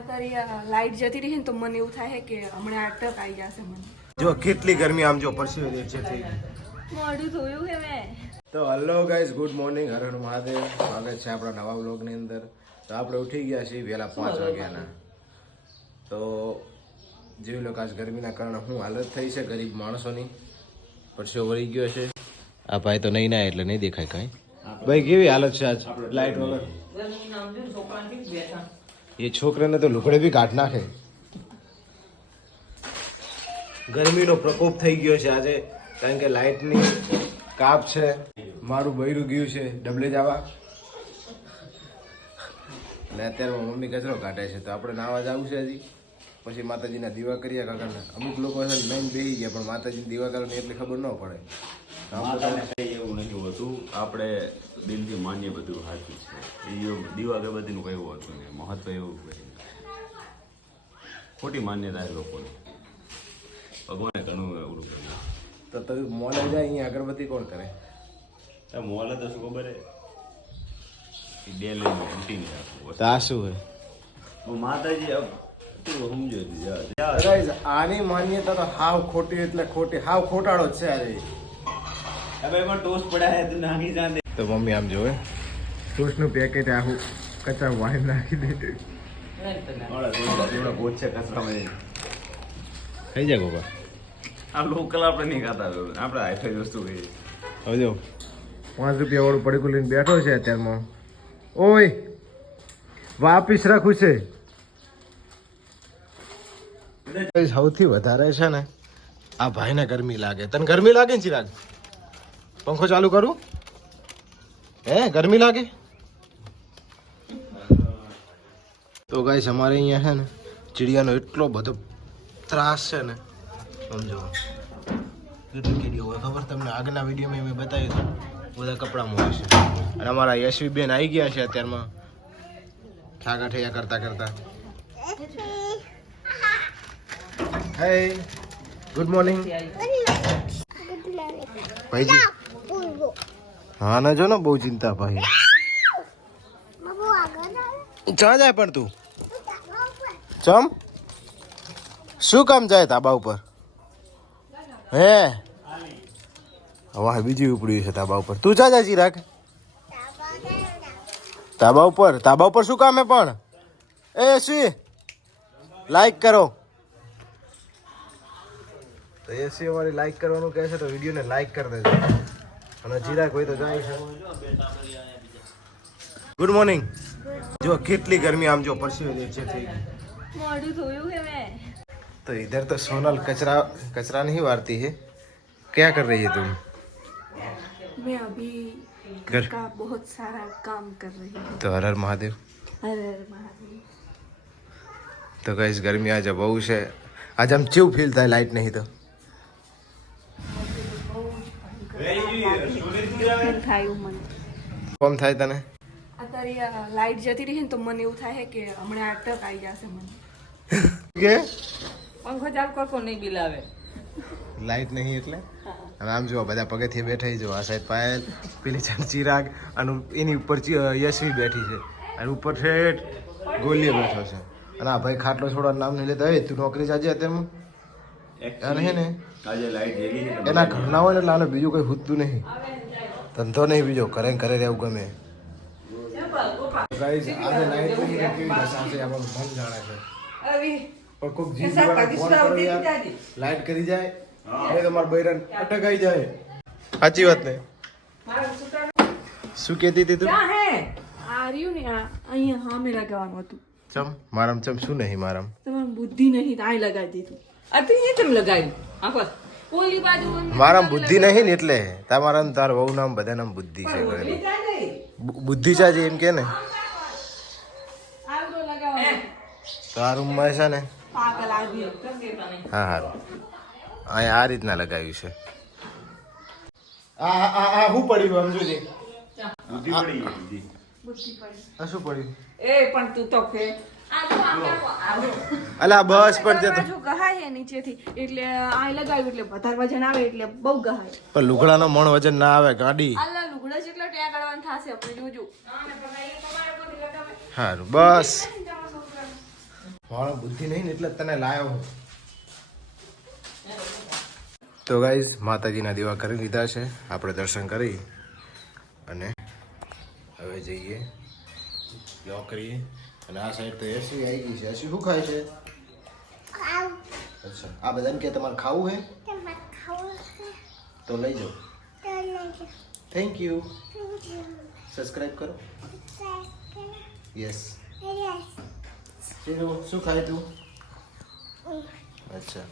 અત્યારે લાઈટ જતી રહી ને તો મને એવું થાય કે હમણાં અટક આવી જશે મને. જો કેટલી ગરમી આમ જો પરસેવે દેખ છે થઈ ગઈ. મોઢું ધોયું હે મેં. તો hello guys, good morning, Har Har Mahadev. સ્વાગત છે આપણા નવા વ્લોગની અંદર. તો આપણે ઉઠી ગયા છીએ વહેલા 5 વાગ્યાના. તો જેવી લોકો આજ ગરમીના કારણે શું હાલત થઈ છે ગરીબ માણસોની, પરસેવો વળી ગયો છે. આ ભાઈ તો નહીં ના એટલે નહીં દેખાય કાંઈ. ભાઈ કેવી હાલત છે આજ લાઈટ વગર? એ છોકરાને તો લુગડે બી કાઢ નાખે. ગરમીનો પ્રકોપ થઈ ગયો છે આજે, કારણ કે લાઇટની કાપ છે. મારું બૈરું ગયું છે ડબલે જવા, અને અત્યારે મમ્મી કચરો કાઢે છે. તો આપણે નાવા જવું છે હજી, પછી માતાજીના દીવા કર્યા કાકાના. અમુક લોકો છે લઈને બેસી ગયા, પણ માતાજીની દીવા કરવાની એટલી ખબર ન પડે. એવું નથી હોતું, આપણે દિલથી માનીએ બધું સાચું છે. એ દીવા અગરબત્તીનું કઈ હોતું નહીં, મહત્વ એવું ખોટી માન્યતા છે લોકોની. ભગવાને ઘણું અવરું કર્યું. તો તમે મોલે જાય અહીંયા અગરબત્તી કોણ કરે? મોલે તો શું ખબર હે, બે લઈને ઉલટી નહીં રાખવું. તો આ શું હોય? માતાજી તું સમજો આની માન્યતા તો હાવ ખોટી, એટલે ખોટી, હાવ ખોટાડો જ છે આજે. હવે પણ ટોસ્ટ પડ્યા હે, તું નાખી જા દે. તો મમ્મી આમ જોવે ટોસ્ટનું પેકેટ આખું કચરા વાળી નાખી દે. થોડા ગોચ છે કચરામાં. થઈ જાય ગોપા. આ લોકલ આપણે નહીં ખાતા, આપણે હાઈફાઈ વસ્તુ કહીએ. હવે જો 5 રૂપિયા વાળું પડીકું લઈને બેઠો છે અત્યારમાં. ઓય વાપીસ રાખું છે. સૌથી વધારે છે ને આ ભાઈને ગરમી લાગે. તને ગરમી લાગે ને ચિરાગ? પંખો ચાલુ કરું? હે ગરમી લાગે? તો ગાઈસ અમારે અહીંયા છે ને ચીડિયાનો એટલો બધો ત્રાસ છે ને, સમજો. કેટલી કીડીઓ હોય ખબર તમને? આગળના વિડીયોમાં મેં બતાવ્યું હતું, બધા કપડામાં હોય છે. અને અમારા યશવી બેન આવી ગયા છે અત્યારમાં, ઠાકા ઠૈયા કરતા કરતા. હે ગુડ મોર્નિંગ ભાઈજી. હા ના જો ને બહુ ચિંતા ભાઈ. ક્યાં જાય પણ તું? ચમ શું કામ જાય ધાબા ઉપર? હે હવે બીજી ઉપડ્યું છે ધાબા ઉપર. તું જા જી રાખ ધાબા ઉપર. ધાબા ઉપર શું કામ હે પણ? એ એસી લાઈક કરો. તો એસી અમારી લાઈક કરવાનું કહે છે, તો વિડીયોને લાઈક કરી દેજો. અને ચિરાગ હોય તો જાય છે. Good morning. જો કેટલી ગરમી આમ જો પરસેવે દેખ છે થઈ ગઈ. મોઢું ધોયું હે મેં. तो इधर तो सोनल कचरा नहीं वारती है. क्या कर रही है तुम? मैं अभी घर का बहुत सारा काम कर रही हूँ. तो हर हर महादेव. हर हर महादेव. तो गाइस गर्मी आज बहू છે. आज हम क्यों फील થાય લાઈટ નહીં તો? થાય મને. કોમ થાય તને? અત્યારે લાઈટ જતી રહી ને તો મને એવું થાય કે હમણાં અટક આવી જશે મને. કે પંખો ચાલુ કરતો નહીં બિલ આવે. લાઈટ નહીં એટલે હવે આમ જો બધા પગેથી બેઠા જો. આ સાઈડ પાયલ, પેલી ચાર ચિરાગ, અને એની ઉપર યશવી બેઠી છે, અને ઉપર ઠેઠ ગોલીએ બેઠો છે. અને આ ભાઈ ખાટલો છોડવાનું નામ નહીં લેતા. હવે તું નોકરી જાજે અત્યારમાં. અને હે ને આજે લાઈટ જેવી છે. એના ઘરના હોય ને એટલે આને બીજું કંઈ હૂતું નહીં, ધંધો નહીં બીજો, ઘરે ઘરે રહેવું ગમે. ગાઈસ આજે લાઈટ નહીં એટલે કેવી દશા છે આપણું મન જાણે છે. પણ કોઈક જીવ જીવાને ફોન કરો યાર, લાઈટ કરી જાય એટલે તમારા બૈરાન અટકાઈ જાય. સાચી વાત ને? શું કહેતી હતી તું? આ રહ્યું ને આ અહીંયા સામે લગાવવાનું હતું. ચમ મારામ ચમ શું નહીં મારામ? તમારી બુદ્ધિ નહીં તો આ લગાવી દીધું. અત્યારે કેમ લગાવ્યું આખો ઓલી બાજુ મારામ બુદ્ધિ નહીં ને એટલે તમારા ને તાર વહુ નામ બધા નામ બુદ્ધિ છે. બુદ્ધિ ચાજે એમ કે ને. આવડો લગાવવાનો. તો આ રૂમમાં છે ને, પાગલ આવી. હા હારું અહીંયા આ રીતના લગાવ્યું છે. આ શું પડ્યું આમ જોજે. બુદ્ધિ પડી ગઈ, બુદ્ધિ. બુદ્ધિ પડી. આ શું પડ્યું? એ પણ તું તો કે અલા બસ પણ તે તો જો ગહાય નીચેથી એટલે આ લગાવ્યું એટલે વધારે વજન આવે એટલે બહુ ગહાય. પણ લુગડાનો મણ વજન ના આવે ગાડી. આલા લુગડા જેટલા ટેયા કરવાનું થશે આપણે જોજો. સારું બસ મારો બુદ્ધિ નહીં ને એટલે તને લાયો હું. તો ગાઈઝ માતાજીના દીવા કરી લીધા છે આપણે, દર્શન કરી અને હવે જઈએ લોક કરીએ. અને આ સાઈડ તો એસી આવી ગઈ છે. એસી શું ખાય છે? અચ્છા, આ બધાને કે તમારે ખાવું હે તો લઈ જાઓ. Thank you. સબસ્ક્રાઇબ કરો. યસ. શું ખાય તું? અચ્છા,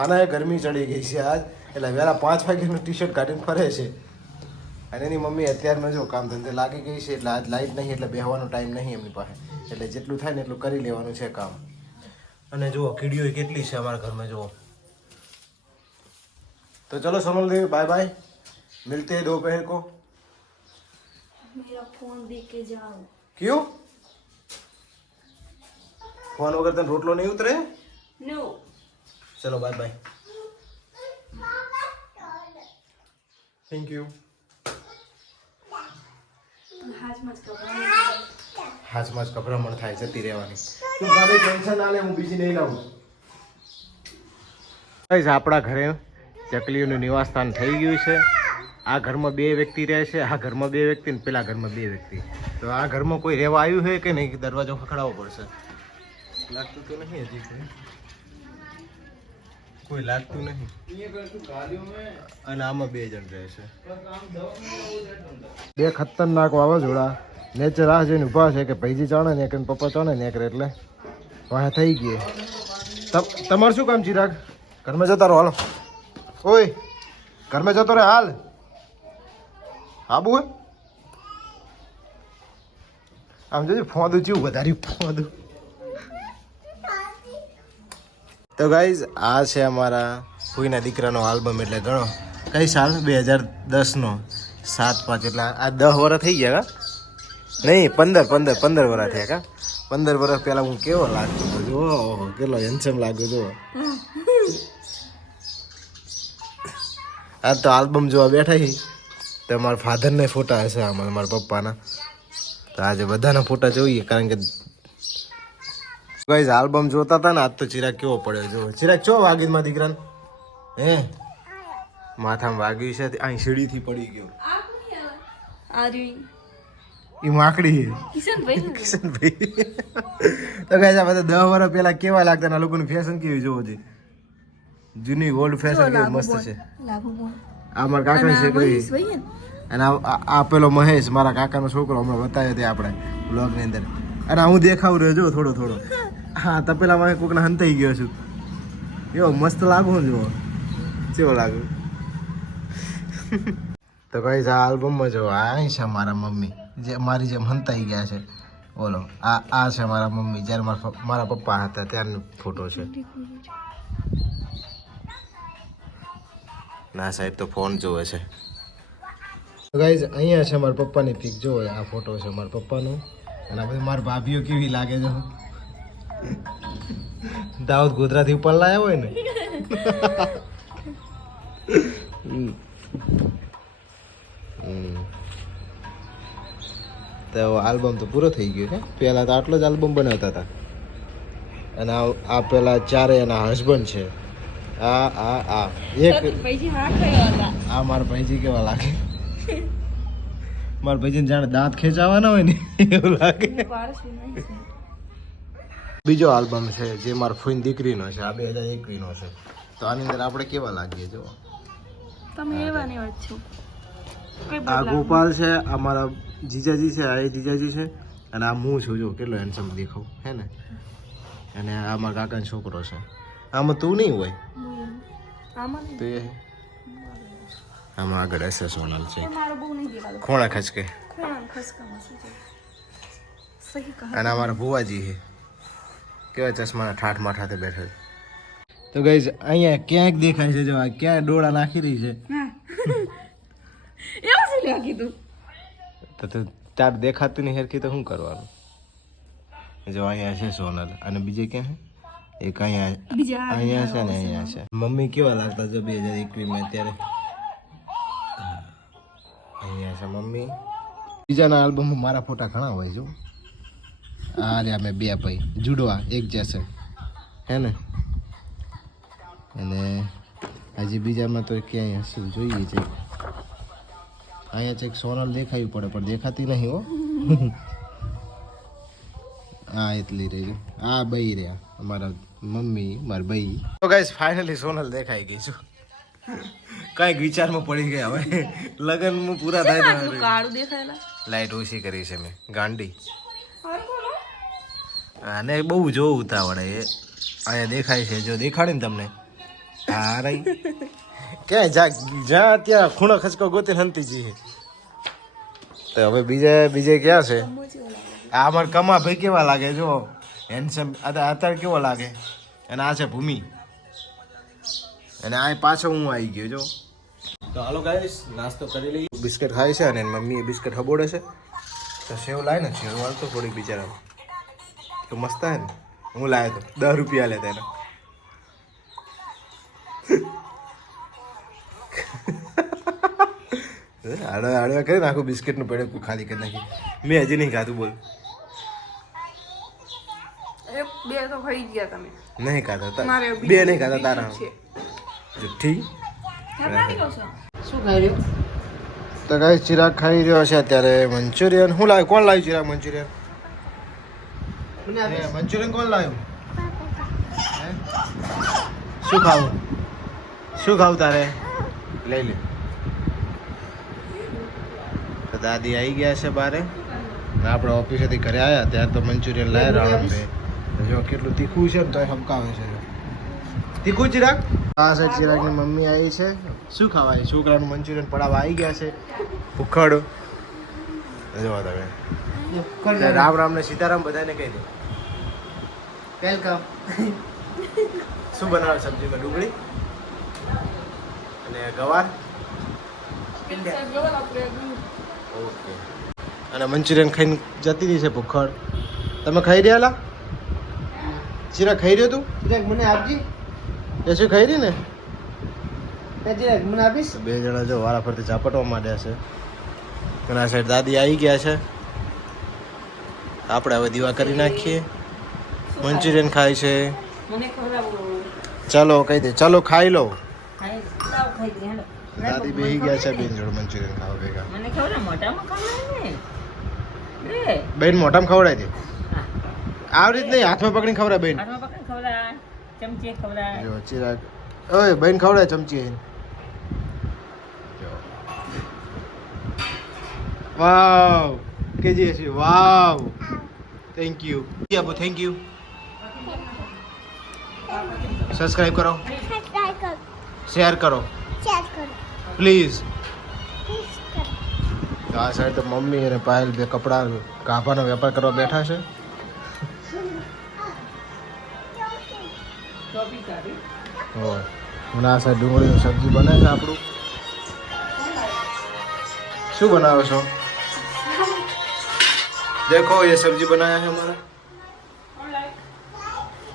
આના ગરમી ચડી ગઈ છે આજ, એટલે વહેલા 5 વાગ્યાનું ટી શર્ટ કાઢીને ફરે છે. અને એની મમ્મી અત્યારમાં જો કામ ધંધે લાગી ગઈ છે, એટલે આજ લાઈટ નહીં એટલે બેહવાનો ટાઈમ નહીં એમની પાસે, એટલે જેટલું થાય ને એટલું કરી લેવાનું છે કામ. અને જુઓ કીડીઓ કેટલી છે અમારા ઘરમાં જુઓ. तो चलो सोनल देवी बाय बाय, मिलते हैं दोपहर को. मेरा फोन दे के जाओ. क्यों? फोन वगैरह तन रोटलो नहीं उतरे? नो. चलो बाय बाय. Thank you. હાથમાં જ ગભરામણ થાય જતી રહેવાની. તું કાલે ટેન્શન ના લે, હું બીજી નહીં લાવું. ગાઈસ આપણા ઘરે ચકલીઓનું નિવાસસ્થાન થઈ ગયું છે. આ ઘરમાં 2 વ્યક્તિ રહે છે, આ ઘરમાં 2 વ્યક્તિ ને પેલા ઘરમાં 2 વ્યક્તિ. તો આ ઘરમાં કોઈ રહેવા આવ્યું છે કે નહીં? દરવાજો ખખડાવવો પડશે. લાગતું તો નહીં હજી કોઈ લાગતું નહીં. અને આમાં 2 જણ રહે છે. 2 ખતરનાક વાવાઝોડા નેચર આ જોઈને ઊભા છે કે ભાઈજી ચાણે ને એક પપ્પા ચાણે ને એક એટલે વાહ થઈ ગઈ. તમારું શું કામ ચિરાગ? ઘરમાં જતા રહો હાલો. ઓય ઘરમાં જતો રે હાલ. આબુ હે આમ જોજો ફોદું ચેવું વધાર્યું ફોદું. તો ગાઈઝ આ છે અમારા કોઈના દીકરાનો આલ્બમ. એટલે ગણો કઈ સાલ? 2010નો 7/5 એટલે આ 10 વર્ષ થઈ ગયા કા? નહીં 15 વર્ષ થયા કા? 15 વર્ષ પહેલા હું કેવો લાગતો હતો જો, કેટલો હેન્ડસમ લાગ્યો જો. આ તો આલ્બમ જોવા બેઠા છે તો મારા ફાધરના ફોટા હશે આમાં, મારા પપ્પાના. તો આજે બધાના ફોટા જોઈએ કારણ કે ગાઈઝ આલ્બમ જોતા હતા ને આજ તો ચિરાગ કેવો પડ્યો જો. ચિરાગ ચો વાગી માં દીકરાને? હે માથામાં વાગ્યું છે, અહીં સીડીથી પડી ગયો. એ માકડી કિશનભાઈ. તો ગાઈઝ આ બધા 10 વર્ષ પહેલા કેવા લાગતા, આ લોકોની ફેશન કેવી જોવો છે, જૂની ઓલ્ડ ફેશન કેવી મસ્ત છે. આ મારા કાકાની છોકરી અને આ પેલો મહેશ મારા કાકાનો છોકરો, હમણાં બતાવ્યો તે આપણે બ્લોગની અંદર. અને હું દેખાવું રહ્યો જો થોડો થોડો. હા તપેલામાં કોકને હંતાઈ ગયો છું. એવો મસ્ત લાગુ જો, કેવો લાગુ. તો કઈ આ આલ્બમમાં જો આ છે મારા મમ્મી જે મારી જેમ હંતાઈ ગયા છે. બોલો આ છે મારા મમ્મી જ્યારે મારા પપ્પા હતા ત્યારનો ફોટો છે. ના સાહેબ તો ફોન જોવે છે. ગાઈઝ અહીંયા છે મારા પપ્પાની પિક જો, આ ફોટો છે મારા પપ્પાનો. અને પછી મારી ભાભીઓ કેવી લાગે છે, દાઉદ ગોધરાથી ઉપર લાયા હોય ને. તો આલ્બમ તો પૂરો થઈ ગયો છે. પહેલા તો આટલો જ આલ્બમ બનાવતા હતા. અને આ પેલા 4 એના હસબન્ડ છે. આ એક આ મારા ભાઈજી કેવા લાગે? મારા ભાઈજીને જાણે દાંત ખેંચાવાના હોય ને એવું લાગે. બીજો આલ્બમ છે જે મારા ફોઈન દીકરીનો છે, આ 2021નો છે. તો આની અંદર આપણે કેવા લાગીએ જો. તમે એવા ને એવા છો. આ ગોપાલ છે, આ મારા જીજાજી છે, આ જીજાજી છે. અને આ હું છું જો, કેટલો હેન્ડસમ દેખાવ હે ને. અને આ મારા કાકાનો છોકરો છે. આમાં તું નહીં હોય તો એ આમાં આગળ એસે સોનલ છે. ખોણા ખસકે. અને અમારા ભુવાજી છે કેવા ચશ્માના ઠાઠ માઠાતે બેઠે. તો ગાઈઝ અહીંયા ક્યાંક દેખાય છે જો, આ ક્યાં ડોળા નાખી રહી છે. તો તાર દેખાતું નહીં હરખી તો શું કરવાનું? જો અહીંયા છે સોનલ અને બીજે ક્યાં છે? એક અહીંયા છે ને અહીંયા છે. મમ્મી કેવા લાગતા જો 2021માં અત્યારે? અહીંયા છે મમ્મી. બીજાના આલ્બમમાં મારા ફોટા ઘણા હોય જો. આ રહ્યા મેં બે ભાઈ જુડવા એક જૈસે હે ને અને હજી બીજામાં તો ક્યાંય હશું જોઈએ છે અહીંયા ચેક સોનલ દેખાયું પડે પણ દેખાતી નહીં હો હા એટલી રહી આ બઈ રહ્યા અમારા મમ્મી મારા બઈ તો ગાઈસ ફાઇનલી સોનલ દેખાઈ ગઈ છું કઈક વિચારમાં પડી ગયા હવે લગન પૂરા થાય તો કાળું દેખાયેલા લાઈટ ઓછી કરી છે મેં ગાંડી અને બહુ જોવું ઉતાવળે એ અહીંયા દેખાય છે જો દેખાડે ને તમને હા રહી ક્યાંય જ્યાં ત્યાં ખૂણો ખચકો ગોતી હંતી જઈએ તો હવે બીજે ક્યાં છે આ અમારા કમા ભાઈ કેવા લાગે જો હેન્ડસમ અત્યારે કેવો લાગે અને આ છે ભૂમિ અને આ પાછો હું આવી ગયો જો તો હાલો ગાઈસ નાસ્તો કરી લઈએ બિસ્કટ ખાય છે અને મમ્મી બિસ્કટ હબોડે છે તો સેવ લાય ને સેવ વાળતો થોડીક બિચારા તો મસ્ત હે ને હું લાવ્યો તો 10 રૂપિયા લેતા એના હળવા કરી નાખું બિસ્કિટનું પેડે ખાલી કરી નાખી મેં હજી નહીં ખાધું બોલ બે તો ખાઈ ગયા તમે નહીં ખાધા મારે બે નહીં ખાધા તારા ઠીક શું ખાઈ તો ગાઈસ ચિરાગ ખાઈ રહ્યો છે અત્યારે મંચુરિયન હું લાવ્યો કોણ લાવ્યું ચિરાગ મંચુરિયન મંચુરિયન કોણ લાવ્યું શું ખાવું તારે લઈ લે તો દાદી આવી ગયા છે બારે આપણે ઓફિસેથી ઘરે આવ્યા ત્યારે તો મંચુરિયન લાવ્યા રાણંદભાઈ જો કેટલું તીખું છે ને તો હમકાવે છે તીખું ચિરાગ આ સાઈડ ચિરાગની મમ્મી આવી છે શું ખાવાય છોકરાનું મંચુરિયન પડાવવા આવી ગયા છે ભૂખડ જોવા તમે રામ રામ ને સીતારામ બધાને કહી દો વેલકમ શું બનાવે સબ્જીમાં ડુંગળી અને ગવાર ઓકે અને મંચુરિયન ખાઈને જતી રહી છે ભૂખડ તમે ખાઈ રહ્યા ચિરાગ ખાઈ રહ્યો તું ચિરાગ મને આપજી એ શું ખાઈ રહી ને ચિરાગ મને આપીશ બે જણા જો વારા ફરતી ઝાપટવા માંડ્યા છે અને આ સાઈડ દાદી આવી ગયા છે આપણે હવે દીવા કરી નાખીએ મંચુરિયન ખાય છે મને ખવડાવો ચાલો કહી દે ચાલો ખાઈ લો ખાઈ દે હેલો દાદી બેહી ગયા છે બેન જોડે મંચુરિયન ખાવા ભેગા મને ખવડાવ મોટામાં ખવડાવ ને રે બેન મોઢામાં ખવડાવી દે આવી રીત નહીં હાથમાં પકડીને ખવડાવે બેન હાથમાં પકડ ખવડાવ ચમચી ખવડાવ જો ચિરાગ ઓય બેન ખવડાવે ચમચી વાવ કેજી છે વાવ થેન્ક યુ આપો થેન્ક યુ સબસ્ક્રાઇબ કરો શેર કરો પ્લીઝ આ સાઈડ તો મમ્મી અને પાયલ બે કપડા કાભાનો વેપાર કરવા બેઠા છે હોય અને આ સાઈડ ડુંગળીની સબ્જી બને છે આપણું શું બનાવો છો देखो ये सब्जी बनाया है हमारा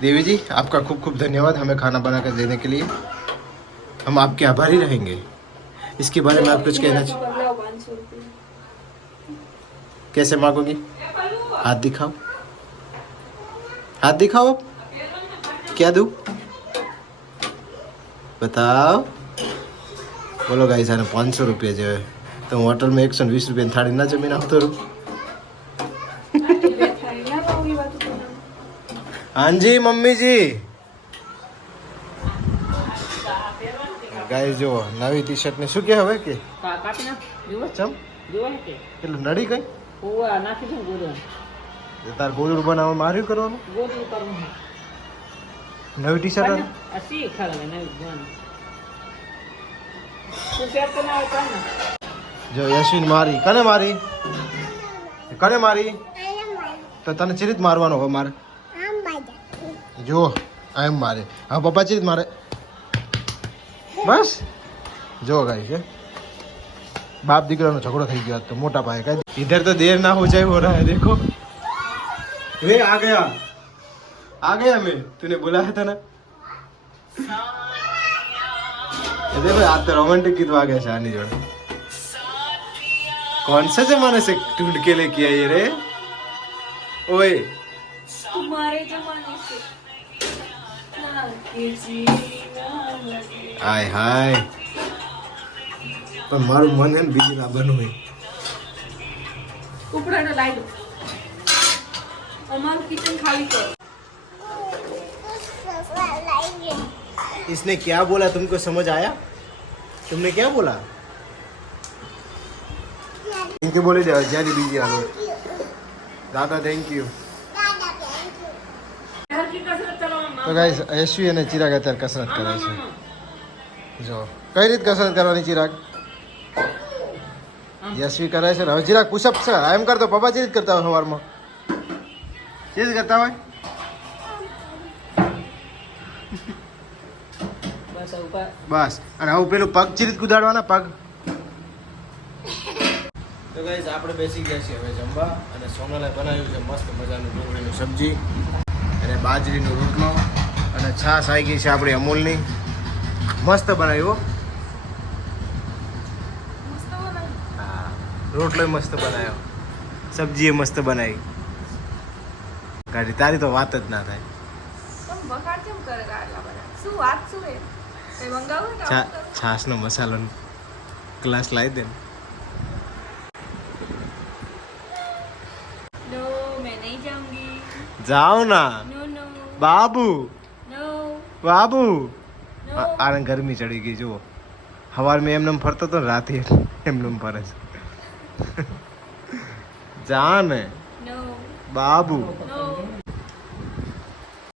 देवी जी आपका खूब खूब धन्यवाद हमें खाना बना कर देने के लिए हम आपके आभारी रहेंगे इसके बारे में आप कुछ कहना चाहिए कैसे मांगोगी हाथ दिखाओ आप क्या दूं बताओ बोलो गाइस आने 500 रुपये जो है तो होटल में 120 रुपये थाली ना जमीन आवतो रहूं हाँ जी मम्मी जी गाइस जो नवी टी शर्ट ने શું કે હવે કે કાપી નાખ જુઓ ચમ જુઓ કે એટલે નડી ગઈ ઓવા નાખી દઉં ગોળો તાર ગોળું બનાવવા માર્યું કરવાનું ગોળું કરું નવી ટી શર્ટ અસી ખાલા ને જોન તું પેર તો ના આવતા ને જો યશવિન મારી કને મારી તો તને ચિરિત મારવાનો હવે મારે જો એમ મારે હા પપ્પા ચિરિત મારે બસ જો ગાઈ છે बाप દીકરાનો ઝઘડો થઈ ગયો તો મોટા પાયે કઈ इधर तो देर ना हो जाए हो रहा है देखो रे आ गया मैं तूने बुलाया था ना ये देखो आज तो रोमांटिक गीत आ गया शानी जोड़े कौन सा जमाने से ढूंढ के लेके आई रे ओए तुम्हारे जमाने से ना किसी ना लगे। હાય હાય પણ મારું મન હે ને બીજી ના બનવું ઉપડાને લાઈ દો અમારું કિચન ખાલી કરો इसने क्या बोला तुमको समझ आया तुमने क्या बोला इनके बोले ज्यादा बिजी आ लो दादा थैंक यू તો ગાઈસ યશવી અને ચિરાગ અત્યારે કસરત કરે છે જો કઈ રીત કસરત કરવાની ચિરાગ યશવી કરે છે ને હવે ચિરાગ પુશઅપ છે એમ કરતો પપ્પા જે રીત કરતા હોય સવારમાં જે રીત કરતા હોય બસ અને હવે પેલું પગ ચીરીત કુદાડવાના પગ તો ગાઈસ આપણે બેસી ગયા છીએ હવે જમવા અને સોનલે બનાવ્યું છે મસ્ત મજાનું ડુંગળીની સબ્જી અને બાજરીનો રોટલો અને છાશ આવી ગઈ છે આપણી અમૂલની મસ્ત બનાવ્યો હા રોટલો મસ્ત બનાવ્યો સબ્જી એ મસ્ત બનાવી ગાડી તારી તો વાત જ ના થાય તમે બગાડ કેમ કરે આટલા બધા શું વાત શું હે કઈ મંગાવો કે છાશનો મસાલો ગ્લાસ લાવી દે नो मैं नहीं जाऊंगी જાઓ ના नो नो બાબુ नो બાબુ नो આને ગરમી ચડી ગઈ જુઓ સવાર મેં એમને ફરતો હતો રાતે એમને ફરે છે જા ને नो બાબુ नो